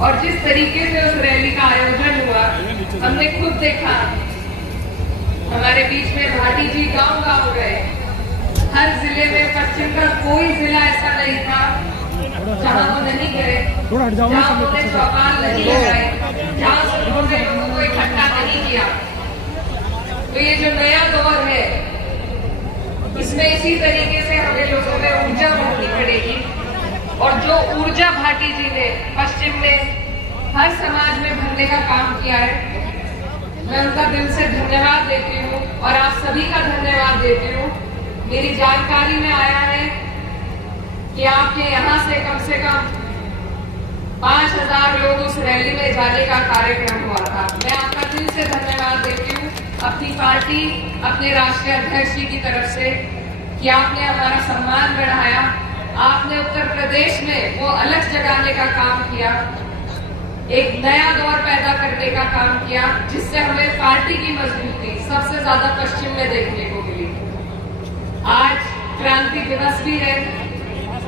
और जिस तरीके से उस रैली का आयोजन हुआ हमने खुद देखा। हमारे बीच में भाटी जी गांव-गांव गए। हर जिले में पश्चिम का कोई जिला ऐसा नहीं था जहां वो नहीं गए, जहां उन्होंने चौपाल नहीं लगाए, जहां उन्होंने लोगों को इकट्ठा नहीं किया। तो ये जो नया दौर है इसमें इसी तरीके से हमें लोगों में ऊर्जा भरनी पड़ेगी। और जो ऊर्जा भाटी जी ने पश्चिम में हर समाज में भरने का काम किया है, मैं उनका दिल से धन्यवाद देती हूँ और आप सभी का धन्यवाद देती हूँ। मेरी जानकारी में आया है कि आपके यहाँ से कम 5000 लोग उस रैली में जाने का कार्यक्रम हुआ था। मैं आपका दिल से धन्यवाद देती हूँ अपनी पार्टी, अपने राष्ट्रीय अध्यक्ष जी की तरफ से कि आपने हमारा सम्मान बढ़ाया। आपने उत्तर प्रदेश में वो अलग जगाने का काम किया, एक नया दौर पैदा करने का काम किया, जिससे हमें पार्टी की मजबूती सबसे ज्यादा पश्चिम में देखने को मिली। आज क्रांति दिवस भी है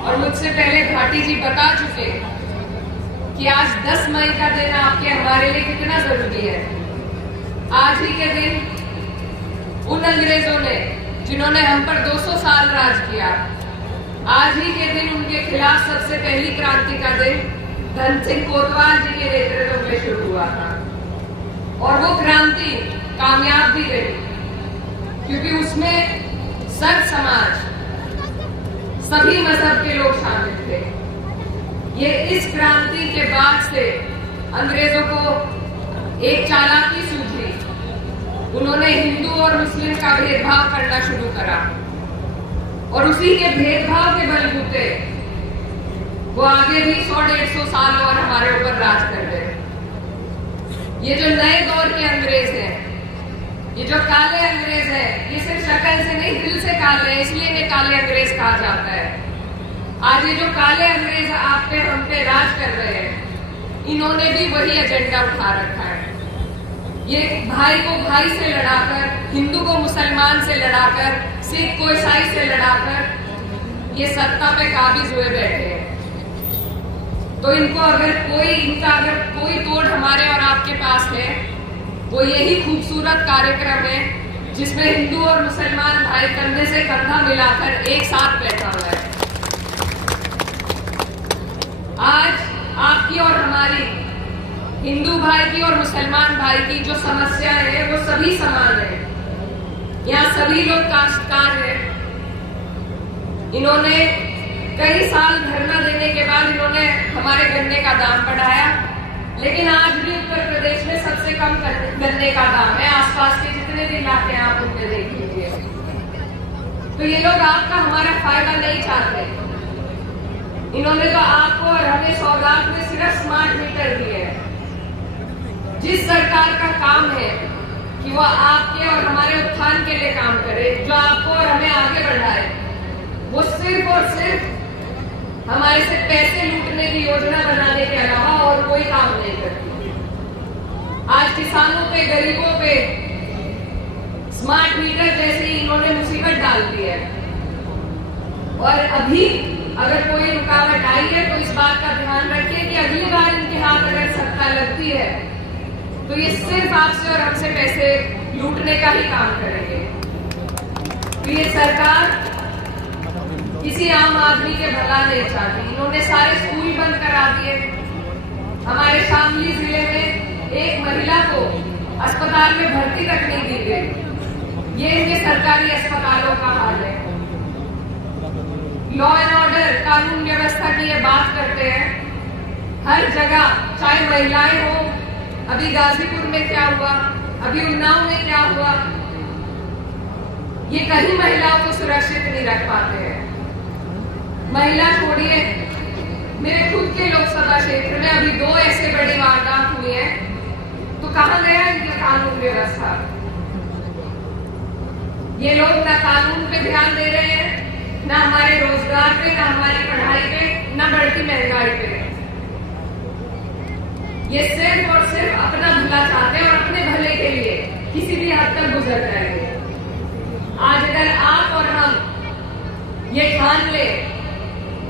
और मुझसे पहले भाटी जी बता चुके कि आज 10 मई का दिन आपके हमारे लिए कितना जरूरी है। आज ही के दिन उन अंग्रेजों ने जिन्होंने हम पर 200 साल राज किया, आज ही के दिन उनके खिलाफ सबसे पहली क्रांति का दिन धन सिंह कोतवाल जी के नेतृत्व में शुरू हुआ था। और वो क्रांति कामयाब भी रही क्योंकि उसमें सर्व समाज, सभी मजहब के लोग शामिल थे। ये इस क्रांति के बाद से अंग्रेजों को एक चालाकी सूझी, उन्होंने हिंदू और मुस्लिम का भेदभाव करना शुरू करा और उसी के भेदभाव के बलबूते वो आगे भी 100-150 साल और हमारे ऊपर राज कर रहे हैं। ये जो नए दौर के अंग्रेज हैं, ये जो काले अंग्रेज हैं, ये सिर्फ शक्ल से नहीं दिल से काले हैं, इसलिए इन्हें काले अंग्रेज कहा जाता है। आज ये जो काले अंग्रेज आप पे हम पे राज कर रहे हैं, इन्होंने भी वही एजेंडा उठा रखा है। ये भाई को भाई से लड़ाकर, हिंदू को मुसलमान से लड़ाकर, सिख को ईसाई से लड़ाकर ये सत्ता पे काबिज हुए बैठे हैं। तो इनको इनका अगर कोई तोड़ हमारे और आपके पास है, वो यही खूबसूरत कार्यक्रम है जिसमें हिंदू और मुसलमान भाई कंधे से कंधा मिलाकर एक साथ बैठा हुआ है। आज आपकी और हमारी, हिंदू भाई की और मुसलमान भाई की जो समस्या है वो सभी समान है। यहाँ सभी लोग काश्तकार हैं। इन्होंने कई साल धरना देने के बाद इन्होंने हमारे गन्ने का दाम बढ़ाया, लेकिन आज भी उत्तर प्रदेश में सबसे कम गन्ने का दाम है। आसपास के जितने भी इलाके हैं आप उनमें देख लीजिए। तो ये लोग आपका हमारा फायदा नहीं चाहते। इन्होंने तो आपको और हमें सौगात में सिर्फ स्मार्ट मीटर दिए हैं। जिस सरकार का काम है कि वो आपके और हमारे उत्थान के लिए काम करे, जो आपको और हमें आगे बढ़ाए, वो सिर्फ और सिर्फ हमारे से पैसे लूटने की योजना बनाने के अलावा और कोई काम नहीं करती। आज किसानों पे, गरीबों पे स्मार्ट मीटर जैसी इन्होंने मुसीबत डाल दी है। और अभी अगर कोई रुकावट आई है तो इस बात का ध्यान रखिए कि अगली बार इनके हाथ अगर सत्ता लगती है तो ये सिर्फ आपसे और हमसे पैसे लूटने का ही काम करेंगे। तो ये सरकार किसी आम आदमी के भला नहीं चाहती। इन्होंने सारे स्कूल बंद करा दिए। हमारे शामली जिले में एक महिला को अस्पताल में भर्ती तक नहीं दी गई। ये इनके सरकारी अस्पतालों का हाल है। लॉ एंड ऑर्डर, कानून व्यवस्था की ये बात करते हैं। हर जगह, चाहे महिलाएं हो, अभी गाजीपुर में क्या हुआ, अभी उन्नाव में क्या हुआ, ये कहीं महिलाओं को सुरक्षित नहीं रख पाते हैं। महिला छोड़िए, मेरे खुद के लोकसभा क्षेत्र में अभी 2 ऐसे बड़ी वारदात हुई है, तो कहां गया इनकी कानून व्यवस्था? ये लोग ना कानून पे ध्यान दे रहे हैं, ना हमारे रोजगार पे, ना हमारी पढ़ाई पे, ना बढ़ती महंगाई पे। ये सिर्फ और सिर्फ अपना भला चाहते हैं और अपने भले के लिए किसी भी हद तक गुजर जाएंगे। आज अगर आप और हम ये ठान ले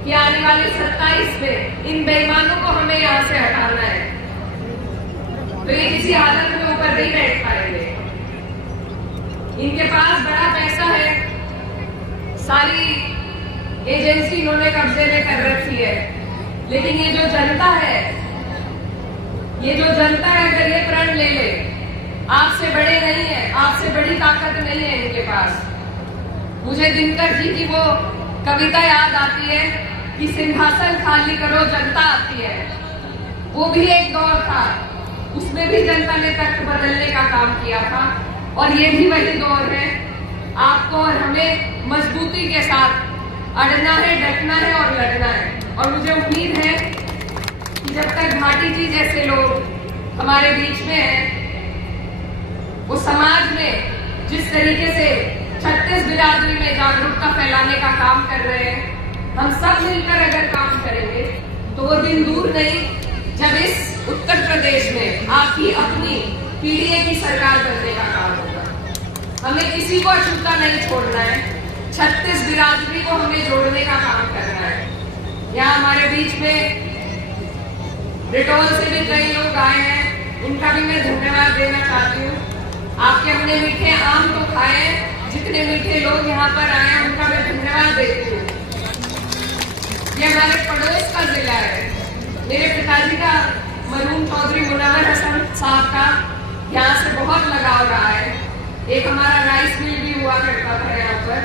कि आने वाले 27 में इन बेईमानों को हमें यहाँ से हटाना है, तो ये किसी हालत में ऊपर नहीं बैठ पाएंगे। इनके पास बड़ा पैसा है, सारी एजेंसी इन्होंने कब्जे में कर रखी है, लेकिन ये जो जनता है अगर ये प्रण ले ले, आपसे बड़े नहीं है, आपसे बड़ी ताकत नहीं है इनके पास। मुझे दिनकर जी की वो कविता याद आती है कि सिंहासन खाली करो जनता आती है। वो भी एक दौर था, उसमें भी जनता ने तख्त बदलने का काम किया था, और ये भी वही दौर है। आपको और हमें मजबूती के साथ अड़ना है, डटना है और लड़ना है। और मुझे उम्मीद है कि जब तक भाटी जी जैसे लोग हमारे बीच में हैं, वो समाज में जिस तरीके से 36 बिरादरी में जागरूकता फैलाने का काम कर रहे हैं, हम सब मिलकर अगर काम करेंगे तो वो दिन दूर नहीं जब इस उत्तर प्रदेश में आपकी अपनी पीडीए की सरकार बनने का काम होगा। हमें किसी को अछूता नहीं छोड़ना है, 36 बिरादरी को हमें जोड़ने का काम करना है। यहाँ हमारे बीच में रिटोल से भी कई लोग आए हैं, उनका भी मैं धन्यवाद देना चाहती हूँ। आपके अपने मीठे आम तो खाए, जितने मीठे लोग यहाँ पर आए हैं उनका मैं धन्यवाद देती हूँ। ये हमारे पड़ोस का जिला है। मेरे पिताजी का मरहूम चौधरी मुनव्वर हसन साहब का यहाँ से बहुत लगाव रहा है। एक हमारा राइस मिल भी हुआ करता था यहाँ पर,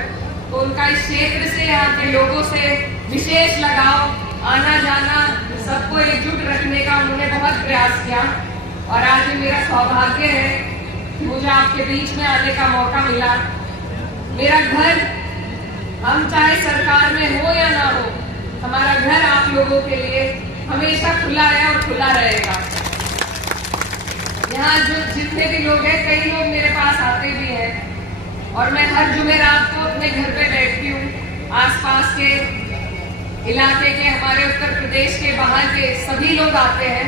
तो उनका इस क्षेत्र से, यहाँ के लोगों से विशेष लगाव, आना जाना, सबको एकजुट रखने का उन्होंने बहुत प्रयास किया। और आज मेरा सौभाग्य है कि मुझे आपके बीच में आने का मौका मिला। मेरा घर, हम चाहे सरकार में हो या ना हो, हमारा घर आप लोगों के लिए हमेशा खुला है और खुला रहेगा। यहाँ जो जितने भी लोग हैं, कई लोग मेरे पास आते भी हैं, और मैं हर जुमेरात को अपने घर पे बैठती हूँ। आसपास के इलाके के, हमारे उत्तर प्रदेश के बाहर के सभी लोग आते हैं।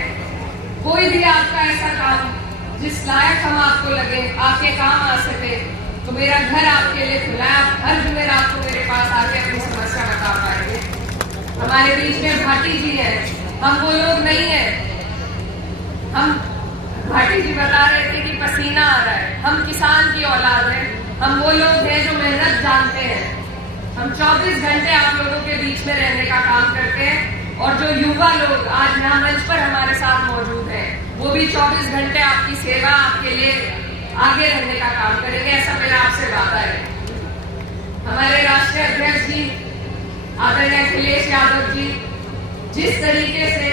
कोई भी आपका ऐसा काम जिस लायक हम आपको लगे, आपके काम आ सके, तो मेरा घर आपके लिए खुला है। आप हर जुमेरात को मेरे पास आके अपनी समस्या बता पाएंगे। हमारे बीच में भाटी जी है, हम वो लोग नहीं है। हम, भाटी जी बता रहे थे कि पसीना आ रहा है, हम किसान की औलाद है, हम वो लोग हैं जो मेहनत जानते हैं। हम 24 घंटे आप लोगों के बीच में रहने का काम करते हैं, और जो युवा लोग आज यहाँ मंच पर हमारे साथ मौजूद हैं, वो भी 24 घंटे आपकी सेवा, आपके लिए आगे रहने का काम करेंगे, ऐसा मेरा आपसे वादा है। हमारे राष्ट्रीय अध्यक्ष जी आदरणीय अखिलेश यादव जी जिस तरीके से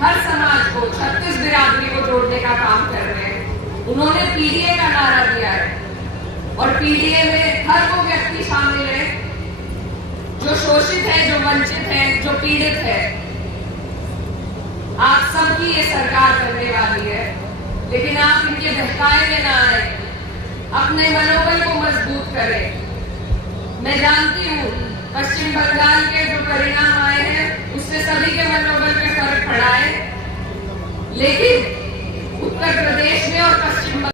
हर समाज को, 36 बिरादरी को जोड़ने का काम कर रहे हैं, उन्होंने पीडीए का नारा दिया है, और पीडीए में हर वो व्यक्ति शामिल है जो शोषित है, जो वंचित है, जो पीड़ित है। आप सबकी ये सरकार बनने वाली है, लेकिन आप इनके बहकाए में ना आए, अपने मनोबल को मजबूत करें। मैं जानती हूँ पश्चिम बंगाल के जो परिणाम आए हैं, उससे सभी के मनोबल पे फर्क पड़ा है, लेकिन उत्तर प्रदेश में और पश्चिम